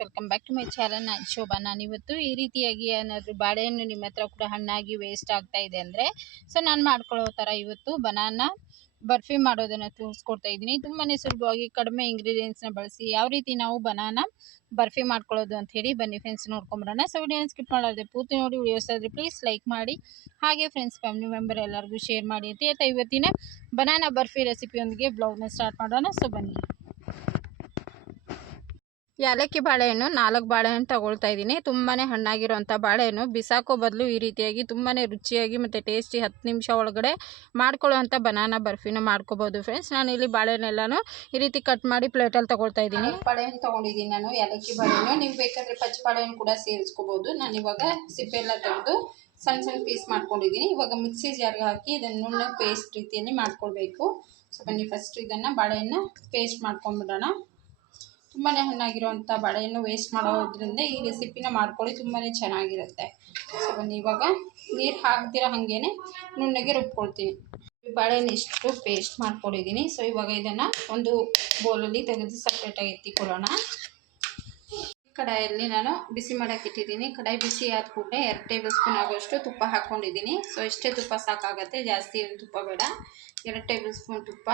Welcome back to my channel ನಾನು ಶೋಭಾ. ನಾನು ಇವತ್ತು ಈ ರೀತಿಯಾಗಿ ಏನಾದರೂ ಬಾಳೆಹಣ್ಣು ನಿಮ್ಮ ಹತ್ರ ಕೂಡ ಹಣ್ಣಾಗಿ ವೇಸ್ಟ್ ಆಗ್ತಾ ಇದೆ ಅಂದರೆ ಸೊ ನಾನು ಮಾಡ್ಕೊಳ್ಳೋ ಥರ ಇವತ್ತು ಬನಾನ ಬರ್ಫಿ ಮಾಡೋದನ್ನು ತೋರಿಸ್ಕೊಡ್ತಾ ಇದ್ದೀನಿ. ತುಂಬಾ ಸುಲಭವಾಗಿ ಕಡಿಮೆ ಇಂಗ್ರೀಡಿಯೆಂಟ್ಸ್ನ ಬಳಸಿ ಯಾವ ರೀತಿ ನಾವು ಬನಾನ ಬರ್ಫಿ ಮಾಡ್ಕೊಳ್ಳೋದು ಅಂತ ಹೇಳಿ ಬನ್ನಿ ಫ್ರೆಂಡ್ಸ್ ನೋಡ್ಕೊಂಬರೋಣ. ಸೊ ವಿಡಿಯೋನ ಸ್ಕಿಪ್ ಮಾಡೋದೇ ಪೂರ್ತಿ ನೋಡಿ ವಿಡಿಯೋಸ್ ಆದರೆ ಪ್ಲೀಸ್ ಲೈಕ್ ಮಾಡಿ, ಹಾಗೆ ಫ್ರೆಂಡ್ಸ್ ಫ್ಯಾಮಿಲಿ ಮೆಂಬರ್ ಎಲ್ಲರಿಗೂ ಶೇರ್ ಮಾಡಿ ಅಂತ ಹೇಳ್ತಾ ಇವತ್ತಿನ ಬನಾನಾ ಬರ್ಫಿ ರೆಸಿಪಿಯೊಂದಿಗೆ ಬ್ಲಾಗ್ನ ಸ್ಟಾರ್ಟ್ ಮಾಡೋಣ. ಸೊ ಬನ್ನಿ. ಏಲಕ್ಕಿ ಬಾಳೆಹಣ್ಣು ನಾಲ್ಕು ಬಾಳೆಹಣ್ಣು ತಗೊಳ್ತಾ ಇದ್ದೀನಿ. ತುಂಬಾ ಹಣ್ಣಾಗಿರೋಂಥ ಬಾಳೆಹಣ್ಣು. ಬಿಸಾಕೋ ಬದಲು ಈ ರೀತಿಯಾಗಿ ತುಂಬಾ ರುಚಿಯಾಗಿ ಮತ್ತು ಟೇಸ್ಟಿ ಹತ್ತು ನಿಮಿಷ ಒಳಗಡೆ ಮಾಡ್ಕೊಳ್ಳೋವಂಥ ಬನಾನಾ ಬರ್ಫಿನ ಮಾಡ್ಕೋಬೋದು ಫ್ರೆಂಡ್ಸ್ ನಾನು ಇಲ್ಲಿ ಬಾಳೆಹಣ್ಣೆಲ್ಲನೂ ಈ ರೀತಿ ಕಟ್ ಮಾಡಿ ಪ್ಲೇಟಲ್ಲಿ ತಗೊಳ್ತಾ ಇದ್ದೀನಿ. ಬಾಳೆಹಣ್ಣು ತೊಗೊಂಡಿದ್ದೀನಿ ನಾನು, ಏಲಕ್ಕಿ ಬಾಳೆಹಣ್ಣು. ನೀವು ಬೇಕಾದರೆ ಪಚ್ಚ ಬಾಳೆಹಣ್ಣು ಕೂಡ ಸೇರಿಸ್ಕೋಬೋದು. ನಾನು ಇವಾಗ ಸಿಪ್ಪೆ ಎಲ್ಲ ತೆಗೆದು ಸಣ್ಣ ಸಣ್ಣ ಪೀಸ್ ಮಾಡ್ಕೊಂಡಿದ್ದೀನಿ. ಇವಾಗ ಮಿಕ್ಸಿ ಜಾರ್ಗೆ ಹಾಕಿ ಇದನ್ನು ನುಣ್ಣಗೆ ಪೇಸ್ಟ್ ರೀತಿಯಲ್ಲಿ ಮಾಡ್ಕೊಳ್ಬೇಕು. ಸೊ ಬನ್ನಿ ಫಸ್ಟ್ ಇದನ್ನು ಬಾಳೆಹಣ್ಣು ಪೇಸ್ಟ್ ಮಾಡ್ಕೊಂಡ್ಬಿಡೋಣ. ತುಂಬಾ ಹಣ್ಣಾಗಿರುವಂಥ ಬಾಳೆಹಣ್ಣು ವೇಸ್ಟ್ ಮಾಡೋದ್ರಿಂದ ಈ ರೆಸಿಪಿನ ಮಾಡ್ಕೊಳ್ಳಿ ತುಂಬಾ ಚೆನ್ನಾಗಿರುತ್ತೆ. ಸೊ ಬನ್ನಿ, ಇವಾಗ ನೀರು ಹಾಕ್ದಿರೋ ಹಾಗೇ ನುಣ್ಣಗೆ ರುಬ್ಕೊಳ್ತೀನಿ. ಬಾಳೆಹಣ್ಣು ಇಷ್ಟು ಪೇಸ್ಟ್ ಮಾಡ್ಕೊಂಡಿದ್ದೀನಿ. ಸೊ ಇವಾಗ ಇದನ್ನು ಒಂದು ಬೌಲಲ್ಲಿ ತೆಗೆದು ಸಪ್ರೇಟಾಗಿ ಎತ್ತಿಕೊಳ್ಳೋಣ. ಕಡಾಯಲ್ಲಿ ನಾನು ಬಿಸಿ ಮಾಡೋಕೆ ಇಟ್ಟಿದ್ದೀನಿ. ಕಡಾಯಿ ಬಿಸಿ ಆದ ಕೂಡಲೇ ಎರಡು ಟೇಬಲ್ ಸ್ಪೂನ್ ಆಗೋಷ್ಟು ತುಪ್ಪ ಹಾಕ್ಕೊಂಡಿದ್ದೀನಿ ಸೊ ಇಷ್ಟೇ ತುಪ್ಪ ಸಾಕಾಗತ್ತೆ. ಜಾಸ್ತಿ ಏನು ತುಪ್ಪ ಬೇಡ. ಎರಡು ಟೇಬಲ್ ಸ್ಪೂನ್ ತುಪ್ಪ.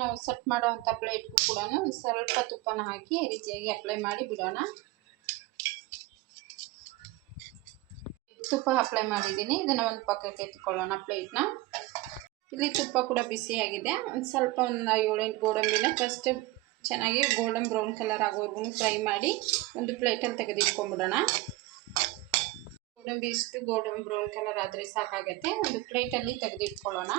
ನಾವು ಸೆಟ್ ಮಾಡುವಂಥ ಪ್ಲೇಟ್ಗೂ ಕೂಡ ಸ್ವಲ್ಪ ತುಪ್ಪನ ಹಾಕಿ ರೀತಿಯಾಗಿ ಅಪ್ಲೈ ಮಾಡಿ ಬಿಡೋಣ. ತುಪ್ಪ ಅಪ್ಲೈ ಮಾಡಿದ್ದೀನಿ. ಇದನ್ನು ಒಂದು ಪಕ್ಕಕ್ಕೆ ಎತ್ಕೊಳ್ಳೋಣ ಪ್ಲೇಟ್ನ ಇಲ್ಲಿ ತುಪ್ಪ ಕೂಡ ಬಿಸಿಯಾಗಿದೆ ಒಂದು ಸ್ವಲ್ಪ ಒಂದು ಏಳೆಂಟು ಗೋಡಂಬಿನ ಫಸ್ಟ್ ಚೆನ್ನಾಗಿ ಗೋಲ್ಡನ್ ಬ್ರೌನ್ ಕಲರ್ ಆಗೋವರೆಗೂ ಫ್ರೈ ಮಾಡಿ ಒಂದು ಪ್ಲೇಟಲ್ಲಿ ತೆಗೆದಿಟ್ಕೊಂಡ್ಬಿಡೋಣ. ಗೋಡಂಬಿ ಇಷ್ಟು ಗೋಲ್ಡನ್ ಬ್ರೌನ್ ಕಲರ್ ಆದರೆ ಸಾಕಾಗುತ್ತೆ. ಒಂದು ಪ್ಲೇಟಲ್ಲಿ ತೆಗೆದಿಟ್ಕೊಳ್ಳೋಣ.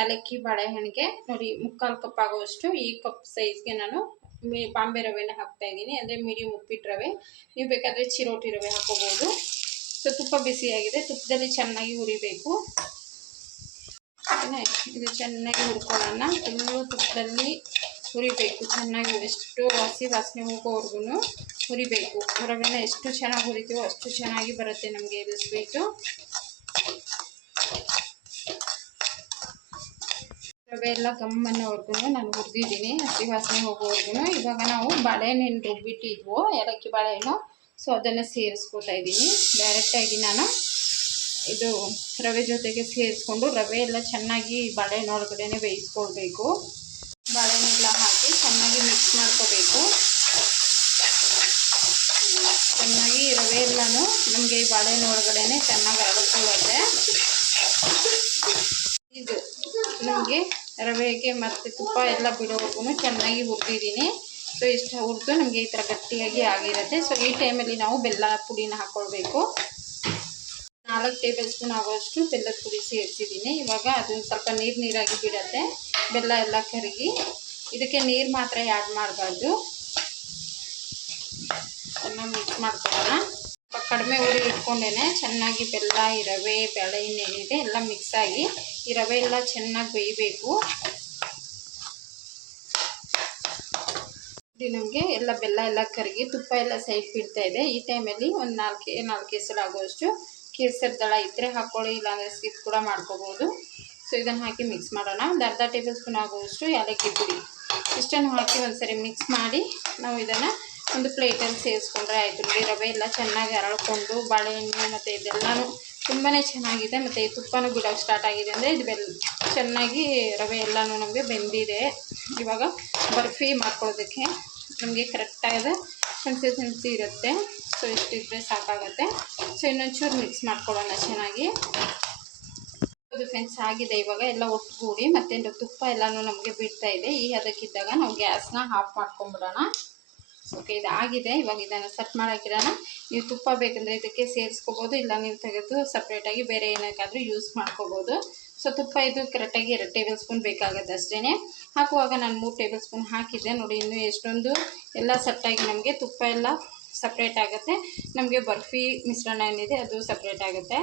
ಏಲಕ್ಕಿ, ಬಾಳೆಹಣ್ಣಿಗೆ ನೋಡಿ ಮುಕ್ಕಾಲು ಕಪ್ ಆಗುವಷ್ಟು ಈ ಕಪ್ ಸೈಜ್ಗೆ ನಾನು ಬಾಂಬೆ ರವೆನ ಹಾಕ್ತಾ ಇದ್ದೀನಿ. ಅಂದರೆ ಮೀಡಿಯಮ್ ಉಪ್ಪಿಟ್ಟು ರವೆ. ನೀವು ಬೇಕಾದರೆ ಚಿರೋಟಿ ರವೆ ಹಾಕೋಬೋದು. ಸೊ, ತುಪ್ಪ ಬಿಸಿಯಾಗಿದೆ ತುಪ್ಪದಲ್ಲಿ ಚೆನ್ನಾಗಿ ಹುರಿಬೇಕು. ಇದು ಚೆನ್ನಾಗಿ ಹುರ್ಕೊಳ್ಳೋಣ. ಫುಲ್ಲು ತುಪ್ಪದಲ್ಲಿ ಹುರಿಬೇಕು. ಚೆನ್ನಾಗಿ ಎಷ್ಟು ವಾಸಿ ವಾಸನೆ ಹೋಗೋವರೆಗೂ ಹುರಿಬೇಕು. ರವೆನ ಎಷ್ಟು ಚೆನ್ನಾಗಿ ಹುರಿತೀವೋ ಅಷ್ಟು ಚೆನ್ನಾಗಿ ಬರುತ್ತೆ ನಮಗೆ ಇದು ಸ್ವೀಟು ರವೆ ಎಲ್ಲ ಗಮ್ಮನ್ನೋವರೆಗೂ ನಾನು ಹುರಿದಿದ್ದೀನಿ ಹಸಿ ವಾಸನೆ ಹೋಗೋವರೆಗೂ ಇವಾಗ ನಾವು ಬಾಳೆಹಣ್ಣಿನ ರುಬ್ಬಿಟ್ಟಿದ್ವು, ಏಲಕ್ಕಿ ಬಾಳೆಹಣ್ಣು ಸೊ ಅದನ್ನು ಸೇರಿಸ್ಕೊತಾ ಇದ್ದೀನಿ. ಡೈರೆಕ್ಟಾಗಿ ನಾನು ಇದು ರವೆ ಜೊತೆಗೆ ಸೇರಿಸ್ಕೊಂಡು, ರವೆ ಎಲ್ಲ ಚೆನ್ನಾಗಿ ಬಾಳೆಹಣ್ಣು ಒಳಗಡೆನೆ ಬೇಯಿಸ್ಕೊಳ್ಬೇಕು. ಬಾಳೆಹಣ್ಣೆಲ್ಲ ಹಾಕಿ ಚೆನ್ನಾಗಿ ಮಿಕ್ಸ್ ಮಾಡ್ಕೋಬೇಕು. ಚೆನ್ನಾಗಿ ರವೆ ಎಲ್ಲನೂ ನಮಗೆ ಬಾಳೆಹಣ್ಣು ಒಳಗಡೆ ಚೆನ್ನಾಗಿ ಇದು ನಮಗೆ ರವೆಗೆ ಮತ್ತು ತುಪ್ಪ ಎಲ್ಲ ಬಿಡೋವರೆಗೂ ಚೆನ್ನಾಗಿ ಹುರಿದಿದ್ದೀನಿ. ಸೊ ಇಷ್ಟು ಹುರಿದು ನಮಗೆ ಈ ಥರ ಗಟ್ಟಿಯಾಗಿ ಆಗಿರುತ್ತೆ. ಸೊ ಈ ಟೈಮಲ್ಲಿ ನಾವು ಬೆಲ್ಲ ಪುಡಿನ ಹಾಕ್ಕೊಳ್ಬೇಕು ನಾಲ್ಕು ಟೇಬಲ್ ಸ್ಪೂನ್ ಆಗೋಷ್ಟು ಬೆಲ್ಲದ ಪುಡಿ ಸೇರಿಸಿದ್ದೀನಿ. ಇವಾಗ ಅದು ಸ್ವಲ್ಪ ನೀರು ನೀರಾಗಿ ಬಿಡುತ್ತೆ. ಬೆಲ್ಲ ಎಲ್ಲ ಕರಗಿ ಇದಕ್ಕೆ ನೀರು ಮಾತ್ರ ಆ್ಯಡ್ ಮಾಡಬಾರ್ದು. ಚೆನ್ನಾಗಿ ಮಿಕ್ಸ್ ಮಾಡ್ಕೊಳ್ಳೋಣ. ಕಡಿಮೆ ಉರಿ ಇಟ್ಕೊಂಡೇನೆ ಚೆನ್ನಾಗಿ ಬೆಲ್ಲ ಈ ರವೆ ಬೇಳೆ ಇನ್ನೇನಿದೆ ಎಲ್ಲ ಮಿಕ್ಸ್ ಆಗಿ ಈ ರವೆ ಎಲ್ಲ ಚೆನ್ನಾಗಿ ಬೇಯಬೇಕು. ಇಲ್ಲಿ ನಮಗೆ ಎಲ್ಲ ಬೆಲ್ಲ ಎಲ್ಲ ಕರಗಿ ತುಪ್ಪ ಎಲ್ಲ ಸೈಡ್ ಬಿಡ್ತಾ ಇದೆ. ಈ ಟೈಮಲ್ಲಿ ಒಂದು ನಾಲ್ಕು ನಾಲ್ಕು ಹೆಸರು ಆಗೋಷ್ಟು ಕೇಸರಿ ದಳ ಇದ್ದರೆ ಹಾಕ್ಕೊಳ್ಳಿ ಇಲ್ಲಾಂದರೆ ಸ್ಕಿಪ್ ಕೂಡ ಮಾಡ್ಕೋಬೋದು. ಸೊ ಇದನ್ನು ಹಾಕಿ ಮಿಕ್ಸ್ ಮಾಡೋಣ. ಒಂದು ಅರ್ಧ ಟೇಬಲ್ ಸ್ಪೂನ್ ಆಗುವಷ್ಟು ಏಲಕ್ಕಿ ಪುಡಿ. ಇಷ್ಟನ್ನು ಹಾಕಿ ಒಂದ್ಸರಿ ಮಿಕ್ಸ್ ಮಾಡಿ ನಾವು ಇದನ್ನು ಒಂದು ಪ್ಲೇಟಲ್ಲಿ ಸೇರಿಸ್ಕೊಂಡ್ರೆ ಆಯಿತು ನೋಡಿ ರವೆ ಎಲ್ಲ ಚೆನ್ನಾಗಿ ಅರಳ್ಕೊಂಡು, ಬಾಳೆಹಣ್ಣು ಮತ್ತು ಇದೆಲ್ಲಾನು ತುಂಬಾ ಚೆನ್ನಾಗಿದೆ. ಮತ್ತು ಈ ತುಪ್ಪನೂ ಬಿಡೋಕ್ಕೆ ಸ್ಟಾರ್ಟ್ ಆಗಿದೆ ಅಂದರೆ ಇದು ಬೆಲ್, ಚೆನ್ನಾಗಿ ರವೆ ಎಲ್ಲನೂ ನಮಗೆ ಬೆಂದಿದೆ. ಇವಾಗ ಬರ್ಫಿ ಮಾಡ್ಕೊಳ್ಳೋದಕ್ಕೆ ನಮಗೆ ಕರೆಕ್ಟಾದ ಕನ್ಸಿಸ್ಟೆನ್ಸಿ ಇರುತ್ತೆ. ಸೊ ಇಷ್ಟಿದ್ರೆ ಸಾಕಾಗುತ್ತೆ. ಸೊ ಇನ್ನೊಂಚೂರು ಮಿಕ್ಸ್ ಮಾಡ್ಕೊಳ್ಳೋಣ ಚೆನ್ನಾಗಿ. ಅದು ಫ್ರೆಂಡ್ಸ್ ಆಗಿದೆ ಇವಾಗ ಎಲ್ಲ ಒಟ್ಟುಗೂಡಿ. ಮತ್ತು ತುಪ್ಪ ಎಲ್ಲನೂ ನಮಗೆ ಬಿಡ್ತಾ ಇದೆ. ಈ ಅದಕ್ಕಿದ್ದಾಗ ನಾವು ಗ್ಯಾಸ್ನ ಆಫ್ ಮಾಡ್ಕೊಂಬಿಡೋಣ. ಓಕೆ ಇದು ಆಗಿದೆ ಇವಾಗ ಇದನ್ನು ಸೆಟ್ ಮಾಡೋಕ್ಕಿರೋಣ ನೀವು ತುಪ್ಪ ಬೇಕಂದರೆ ಇದಕ್ಕೆ ಸೇರಿಸ್ಕೋಬೋದು, ಇಲ್ಲ ನೀವು ತೆಗೆದು ಸಪ್ರೇಟಾಗಿ ಬೇರೆ ಏನಕ್ಕಾದರೂ ಯೂಸ್ ಮಾಡ್ಕೋಬೋದು. ಸೊ ತುಪ್ಪ ಇದು ಕರೆಕ್ಟಾಗಿ ಎರಡು ಟೇಬಲ್ ಸ್ಪೂನ್ ಬೇಕಾಗುತ್ತೆ ಅಷ್ಟೇ ಹಾಕುವಾಗ ನಾನು ಮೂರು ಟೇಬಲ್ ಸ್ಪೂನ್ ಹಾಕಿದ್ದೆ. ನೋಡಿ, ಇನ್ನು ಎಷ್ಟೊಂದು ಎಲ್ಲ ಸೆಟ್ಟಾಗಿ ನಮಗೆ ತುಪ್ಪ ಎಲ್ಲ ಸಪ್ರೇಟ್ ಆಗುತ್ತೆ. ನಮಗೆ ಬರ್ಫಿ ಮಿಶ್ರಣ ಏನಿದೆ ಅದು ಸಪ್ರೇಟ್ ಆಗುತ್ತೆ.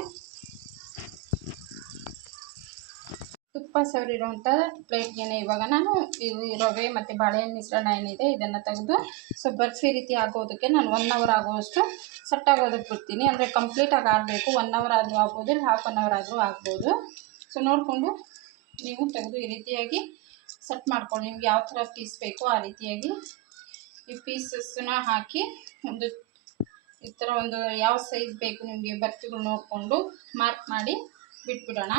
ತುಪ್ಪ ಸವರಿರುವಂಥ ಪ್ಲೇಟ್ಗೆ ಇವಾಗ ನಾನು ಇದು ರವೆ ಮತ್ತು ಬಾಳೆಹಣ್ಣು ಮಿಶ್ರಣ ಏನಿದೆ ಇದನ್ನು ತೆಗೆದು ಸೊ ಬರ್ಫಿ ರೀತಿ ಆಗೋದಕ್ಕೆ ನಾನು ಒನ್ ಅವರ್ ಆಗುವಷ್ಟು ಸಟ್ಟಾಗೋದಕ್ಕೆ ಬಿಡ್ತೀನಿ. ಅಂದರೆ ಕಂಪ್ಲೀಟಾಗಿ ಆಗಬೇಕು. ಒನ್ ಅವರ್ ಆದರೂ ಆಗ್ಬೋದು ಇಲ್ಲ ಹಾಫ್ ಒನ್ ಅವರ್ ಆದರೂ ಆಗ್ಬೋದು. ಸೊ ನೋಡಿಕೊಂಡು ನೀವು ತೆಗೆದು ಈ ರೀತಿಯಾಗಿ ಸೆಟ್ ಮಾಡ್ಕೊಳ್ಳಿ. ನಿಮ್ಗೆ ಯಾವ ಥರ ಪೀಸ್ ಬೇಕೋ ಆ ರೀತಿಯಾಗಿ ಈ ಪೀಸಸ್ಸನ್ನ ಹಾಕಿ ಒಂದು ಈ ಥರ ಒಂದು ಯಾವ ಸೈಜ್ ಬೇಕು ನಿಮಗೆ ಬರ್ತಿಗಳು ನೋಡಿಕೊಂಡು ಮಾರ್ಕ್ ಮಾಡಿ ಬಿಟ್ಬಿಡೋಣ.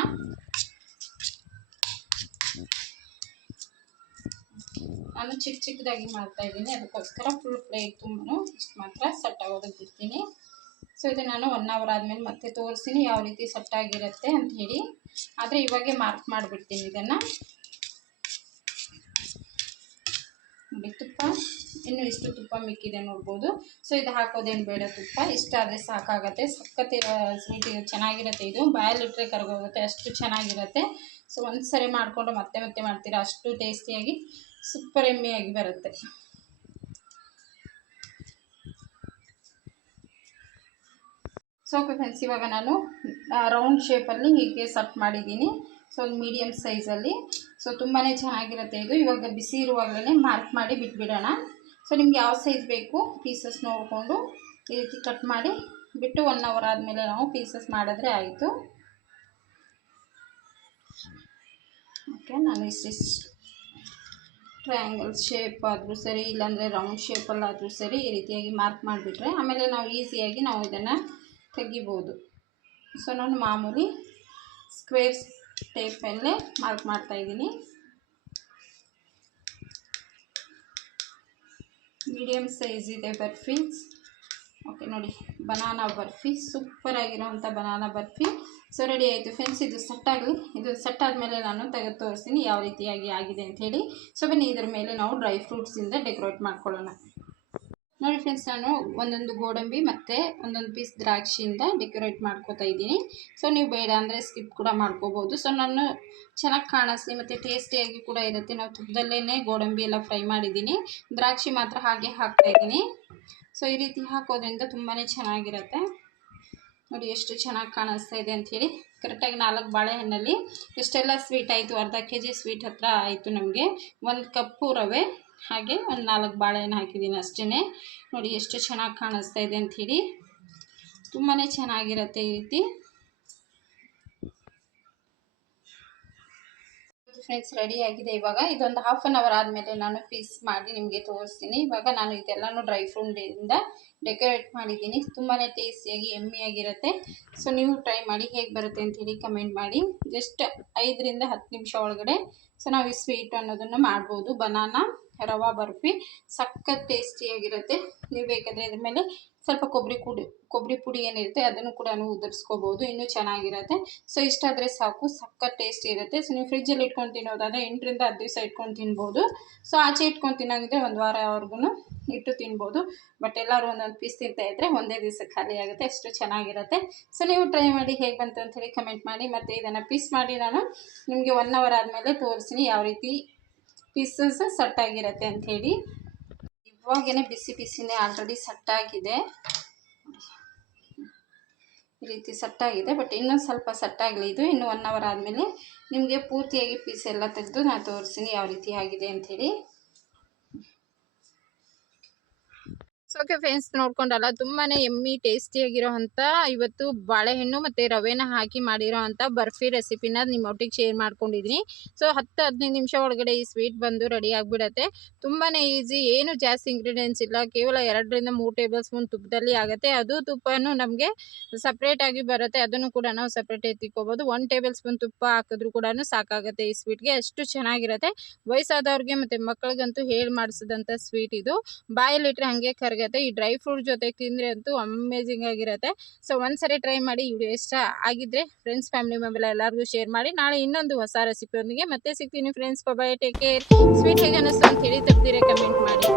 ನಾನು ಚಿಕ್ಕ ಚಿಕ್ಕದಾಗಿ ಮಾಡ್ತಾ ಇದ್ದೀನಿ. ಅದಕ್ಕೋಸ್ಕರ ಫುಲ್ ಪ್ಲೇಟ್ ತುಂಬ ಇಷ್ಟು ಮಾತ್ರ ಸೆಟ್ ಆಗೋದಕ್ಕೆ ಬಿಡ್ತೀನಿ. ಸೊ ಇದು ನಾನು ಒನ್ ಅವರ್ ಆದಮೇಲೆ ಮತ್ತೆ ತೋರಿಸ್ತೀನಿ ಯಾವ ರೀತಿ ಸೆಟ್ ಆಗಿರುತ್ತೆ ಅಂತ ಹೇಳಿ. ಆದರೆ ಇವಾಗೆ ಮಾರ್ಕ್ ಮಾಡಿಬಿಡ್ತೀನಿ ಇದನ್ನು. ನೋಡಿ, ತುಪ್ಪ. ಇನ್ನು ಇಷ್ಟು ತುಪ್ಪ ಮಿಕ್ಕಿದೆ ನೋಡ್ಬೋದು. ಸೊ ಇದು ಹಾಕೋದೇನು ಬೇಡ ತುಪ್ಪ. ಇಷ್ಟ ಆದರೆ ಸಾಕಾಗತ್ತೆ. ಸಕ್ಕತ್ತಿರೋ ಸ್ವೀಟ್ ಚೆನ್ನಾಗಿರುತ್ತೆ. ಇದು ಬಾಯಲ್ಲಿಟ್ಟರೆ ಕರ್ಗೋಗುತ್ತೆ. ಅಷ್ಟು ಚೆನ್ನಾಗಿರುತ್ತೆ. ಸೊ ಒಂದು ಸರಿ ಮಾಡಿಕೊಂಡು ಮತ್ತೆ ಮತ್ತೆ ಮಾಡ್ತೀರಾ? ಅಷ್ಟು ಟೇಸ್ಟಿಯಾಗಿ ಸೂಪರ್ ಎಮ್ಮೆಯಾಗಿ ಬರುತ್ತೆ. ಸೊ ಫ್ರೆಂಡ್ಸ್ ಇವಾಗ ನಾನು ರೌಂಡ್ ಶೇಪಲ್ಲಿ ಹೀಗೆ ಸಟ್ ಮಾಡಿದ್ದೀನಿ. ಸೊ ಒಂದು ಮೀಡಿಯಮ್ ಸೈಜಲ್ಲಿ ಸೊ ತುಂಬಾ ಚೆನ್ನಾಗಿರುತ್ತೆ ಇದು. ಇವಾಗ ಬಿಸಿ ಇರುವಾಗಲೇ ಮಾರ್ಕ್ ಮಾಡಿ ಬಿಟ್ಬಿಡೋಣ. ಸೊ ನಿಮ್ಗೆ ಯಾವ ಸೈಜ್ ಬೇಕು ಪೀಸಸ್ ನೋಡಿಕೊಂಡು ಈ ರೀತಿ ಕಟ್ ಮಾಡಿ ಬಿಟ್ಟು ಒನ್ ಅವರ್ ಆದಮೇಲೆ ನಾವು ಪೀಸಸ್ ಮಾಡಿದ್ರೆ ಆಯಿತು. ಓಕೆ ನಾನು ಇಷ್ಟಿಷ್ಟು ಟ್ರಯಾಂಗಲ್ ಶೇಪ್ ಆದರೂ ಸರಿ, ಇಲ್ಲಾಂದರೆ ರೌಂಡ್ ಶೇಪಲ್ಲಾದರೂ ಸರಿ ಈ ರೀತಿಯಾಗಿ ಮಾರ್ಕ್ ಮಾಡಿಬಿಟ್ರೆ ಆಮೇಲೆ ನಾವು ಈಸಿಯಾಗಿ ನಾವು ಇದನ್ನು ತೆಗಿಬೋದು. ಸೊ ನಾನು ಮಾಮೂಲಿ ಸ್ಕ್ವೇರ್ಸ್ ಟೇಪಲ್ಲೇ ಮಾರ್ಕ್ ಮಾಡ್ತಾಯಿದ್ದೀನಿ ಮೀಡಿಯಮ್ ಸೈಜ್ ಇದೆ ಬರ್ಫೀಸ್ ಓಕೆ ನೋಡಿ ಬನಾನಾ ಬರ್ಫಿ ಸೂಪರ್ ಆಗಿರೋವಂಥ ಬನಾನಾ ಬರ್ಫಿ. ಸೊ ರೆಡಿ ಆಯಿತು ಫ್ರೆಂಡ್ಸ್ ಇದು ಸೆಟ್ ಆಗಲಿ ಇದು ಸೆಟ್ ಆದಮೇಲೆ ನಾನು ತೆಗೆದು ತೋರಿಸ್ತೀನಿ ಯಾವ ರೀತಿಯಾಗಿ ಆಗಿದೆ ಅಂಥೇಳಿ ಸೊ ಬನ್ನಿ, ಇದರ ಮೇಲೆ ನಾವು ಡ್ರೈ ಫ್ರೂಟ್ಸಿಂದ ಡೆಕೋರೇಟ್ ಮಾಡ್ಕೊಳ್ಳೋಣ. ನೋಡಿ ಫ್ರೆಂಡ್ಸ್ ನಾನು ಒಂದೊಂದು ಗೋಡಂಬಿ ಮತ್ತು ಒಂದೊಂದು ಪೀಸ್ ದ್ರಾಕ್ಷಿಯಿಂದ ಡೆಕೋರೇಟ್ ಮಾಡ್ಕೋತಾ ಇದ್ದೀನಿ. ಸೊ ನೀವು ಬೇಡ ಅಂದರೆ ಸ್ಕಿಪ್ ಕೂಡ ಮಾಡ್ಕೋಬೋದು. ಸೊ ನಾನು ಚೆನ್ನಾಗಿ ಕಾಣಿಸ್ಲಿ ಮತ್ತು ಟೇಸ್ಟಿಯಾಗಿ ಕೂಡ ಇರುತ್ತೆ. ನಾವು ತುಪ್ಪದಲ್ಲೇ ಗೋಡಂಬಿ ಎಲ್ಲ ಫ್ರೈ ಮಾಡಿದ್ದೀನಿ. ದ್ರಾಕ್ಷಿ ಮಾತ್ರ ಹಾಗೆ ಹಾಕ್ತಾಯಿದ್ದೀನಿ ಸೊ, ಈ ರೀತಿ ಹಾಕೋದ್ರಿಂದ ತುಂಬಾ ಚೆನ್ನಾಗಿರುತ್ತೆ. ನೋಡಿ, ಎಷ್ಟು ಚೆನ್ನಾಗಿ ಕಾಣಿಸ್ತಾ ಇದೆ ಅಂಥೇಳಿ ಕರೆಕ್ಟಾಗಿ ನಾಲ್ಕು ಬಾಳೆಹಣ್ಣಲ್ಲಿ ಎಷ್ಟೆಲ್ಲ ಸ್ವೀಟ್ ಆಯಿತು, ಅರ್ಧ ಕೆ ಜಿ ಸ್ವೀಟ್ ಹತ್ರ ಆಯಿತು ನಮಗೆ. ಒಂದು ಕಪ್ಪು ರವೆ, ಹಾಗೆ ಒಂದು ನಾಲ್ಕು ಬಾಳೆಹಣ್ಣು ಹಾಕಿದ್ದೀನಿ ಅಷ್ಟೇ ನೋಡಿ, ಎಷ್ಟು ಚೆನ್ನಾಗಿ ಕಾಣಿಸ್ತಾ ಇದೆ ಅಂಥೇಳಿ ತುಂಬಾ ಚೆನ್ನಾಗಿರುತ್ತೆ ಈ ರೀತಿ. ಫ್ರೆಂಡ್ಸ್ ರೆಡಿ ಆಗಿದೆ ಇವಾಗ. ಇದೊಂದು ಹಾಫ್ ಆನ್ ಅವರ್ ಆದಮೇಲೆ ನಾನು ಪೀಸ್ ಮಾಡಿ ನಿಮಗೆ ತೋರಿಸ್ತೀನಿ. ಇವಾಗ ನಾನು ಇದೆಲ್ಲನೂ ಡ್ರೈ ಫ್ರೂಟಿಂದ ಡೆಕೋರೇಟ್ ಮಾಡಿದ್ದೀನಿ. ತುಂಬಾ ಟೇಸ್ಟಿಯಾಗಿ ಎಮ್ಮಿಯಾಗಿರುತ್ತೆ ಸೊ ನೀವು ಟ್ರೈ ಮಾಡಿ ಹೇಗೆ ಬರುತ್ತೆ ಅಂಥೇಳಿ ಕಮೆಂಟ್ ಮಾಡಿ. ಜಸ್ಟ್ ಐದರಿಂದ ಹತ್ತು ನಿಮಿಷ ಒಳಗಡೆ. ಸೊ ನಾವು ಈ ಸ್ವೀಟ್ ಅನ್ನೋದನ್ನು ಮಾಡ್ಬೋದು. ಬನಾನಾ ರವಾ ಬರ್ಫಿ ಸಖತ್ ಟೇಸ್ಟಿಯಾಗಿರುತ್ತೆ. ನೀವು ಬೇಕಾದರೆ ಇದ್ರ ಮೇಲೆ ಸ್ವಲ್ಪ ಕೊಬ್ಬರಿ ಕುಡಿ ಕೊಬ್ಬರಿ ಪುಡಿ ಏನಿರುತ್ತೆ ಅದನ್ನು ಕೂಡ ನೀವು ಉದುರಿಸ್ಕೋಬೋದು. ಇನ್ನೂ ಚೆನ್ನಾಗಿರುತ್ತೆ. ಸೊ ಇಷ್ಟಾದರೆ ಸಾಕು, ಸಖತ್ ಟೇಸ್ಟಿ ಇರುತ್ತೆ. ಸೊ ನೀವು ಫ್ರಿಜ್ಜಲ್ಲಿ ಇಟ್ಕೊಂಡು ತಿನ್ನೋದಾದರೆ ಎಂಟರಿಂದ ಹತ್ತು ದಿವಸ ಇಟ್ಕೊಂಡು ತಿನ್ಬೋದು. ಸೊ ಆಚೆ ಇಟ್ಕೊಂಡು ತಿನ್ನೋಂಗಿದ್ರೆ ಒಂದು ವಾರವರೆಗೂ ಇಟ್ಟು ತಿನ್ಬೋದು. ಬಟ್ ಎಲ್ಲರೂ ಒಂದೊಂದು ಪೀಸ್ ತಿಂತಾ ಇದ್ದರೆ ಒಂದೇ ದಿವಸ ಖಾಲಿ ಆಗುತ್ತೆ, ಅಷ್ಟು ಚೆನ್ನಾಗಿರುತ್ತೆ. ಸೊ ನೀವು ಟ್ರೈ ಮಾಡಿ ಹೇಗೆ ಬಂತು ಅಂತೇಳಿ ಕಮೆಂಟ್ ಮಾಡಿ. ಮತ್ತು ಇದನ್ನು ಪೀಸ್ ಮಾಡಿ ನಾನು ನಿಮಗೆ ಒನ್ ಅವರ್ ಆದಮೇಲೆ ತೋರಿಸ್ತೀನಿ ಯಾವ ರೀತಿ ಪೀಸಸ್ ಸಟ್ಟಾಗಿರುತ್ತೆ ಅಂಥೇಳಿ. ಇವಾಗೇನೆ ಬಿಸಿ ಬಿಸಿನೇ ಆಲ್ರೆಡಿ ಸಟ್ಟಾಗಿದೆ ಈ ರೀತಿ ಸಟ್ಟಾಗಿದೆ ಬಟ್ ಇನ್ನೊಂದು ಸ್ವಲ್ಪ ಸಟ್ಟಾಗಲಿ ಇದು ಇನ್ನು ಒನ್ ಅವರ್ ಆದಮೇಲೆ ನಿಮಗೆ ಪೂರ್ತಿಯಾಗಿ ಪೀಸ್ ಎಲ್ಲ ತೆಗೆದು ನಾನು ತೋರಿಸ್ತೀನಿ ಯಾವ ರೀತಿ ಆಗಿದೆ ಅಂಥೇಳಿ ಸೊ ಓಕೆ ಫ್ರೆಂಡ್ಸ್ ನೋಡ್ಕೊಂಡಲ್ಲ, ತುಂಬಾನೇ ಎಮ್ಮಿ ಟೇಸ್ಟಿಯಾಗಿರೋವಂಥ ಇವತ್ತು ಬಾಳೆಹಣ್ಣು ಮತ್ತು ರವೆನ ಹಾಕಿ ಮಾಡಿರೋ ಅಂಥ ಬರ್ಫಿ ರೆಸಿಪಿನ ನಿಮ್ಮೊಟ್ಟಿಗೆ ಶೇರ್ ಮಾಡ್ಕೊಂಡಿದ್ದೀನಿ ಸೊ ಹತ್ತು ಹದಿನೈದು ನಿಮಿಷ ಒಳಗಡೆ ಈ ಸ್ವೀಟ್ ಬಂದು ರೆಡಿ ಆಗಿಬಿಡತ್ತೆ. ತುಂಬಾ ಈಸಿ ಏನು ಜಾಸ್ತಿ ಇಂಗ್ರೀಡಿಯೆಂಟ್ಸ್ ಇಲ್ಲ, ಕೇವಲ ಎರಡರಿಂದ ಮೂರು ಟೇಬಲ್ ಸ್ಪೂನ್ ತುಪ್ಪದಲ್ಲಿ ಆಗುತ್ತೆ. ಅದು ತುಪ್ಪನೂ ನಮಗೆ ಸಪ್ರೇಟಾಗಿ ಬರುತ್ತೆ. ಅದನ್ನು ಕೂಡ ನಾವು ಸಪ್ರೇಟ್ ಎತ್ತಿಕೋಬೋದು ಒನ್ ಟೇಬಲ್ ಸ್ಪೂನ್ ತುಪ್ಪ ಹಾಕಿದ್ರು ಕೂಡ ಸಾಕಾಗುತ್ತೆ ಈ ಸ್ವೀಟ್ಗೆ ಅಷ್ಟು ಚೆನ್ನಾಗಿರುತ್ತೆ. ವಯಸ್ಸಾದವ್ರಿಗೆ ಮತ್ತು ಮಕ್ಕಳಿಗಂತೂ ಹೇಳಿ ಮಾಡಿಸಿದಂಥ ಸ್ವೀಟ್ ಇದು. ಬಾಯಲ್ಲಿಟ್ಟರೆ ಹಾಗೆ ಕರಗುತ್ತೆ ಈ ಡ್ರೈ ಫ್ರೂಟ್ ಜೊತೆ ತಿಂದರೆ ಅಂತೂ ಅಮೇಝಿಂಗ್ ಆಗಿರುತ್ತೆ. ಸೊ ಒಂದ್ಸರಿ ಟ್ರೈ ಮಾಡಿ ವಿಡಿಯೋ ಇಷ್ಟ ಆಗಿದ್ರೆ ಫ್ರೆಂಡ್ಸ್ ಫ್ಯಾಮಿಲಿ ಮೆಂಬರ್ ಎಲ್ಲರಿಗೂ ಶೇರ್ ಮಾಡಿ. ನಾಳೆ ಇನ್ನೊಂದು ಹೊಸ ರೆಸಿಪಿಯೊಂದಿಗೆ ಮತ್ತೆ ಸಿಗ್ತೀನಿ friends bye take care sweet ಹೇಗೆ ಅನ್ನಿಸ್ತು ಅಂತ ಹೇಳಿ ತಪ್ಪದಿರೇ ಕಮೆಂಟ್ ಮಾಡಿ.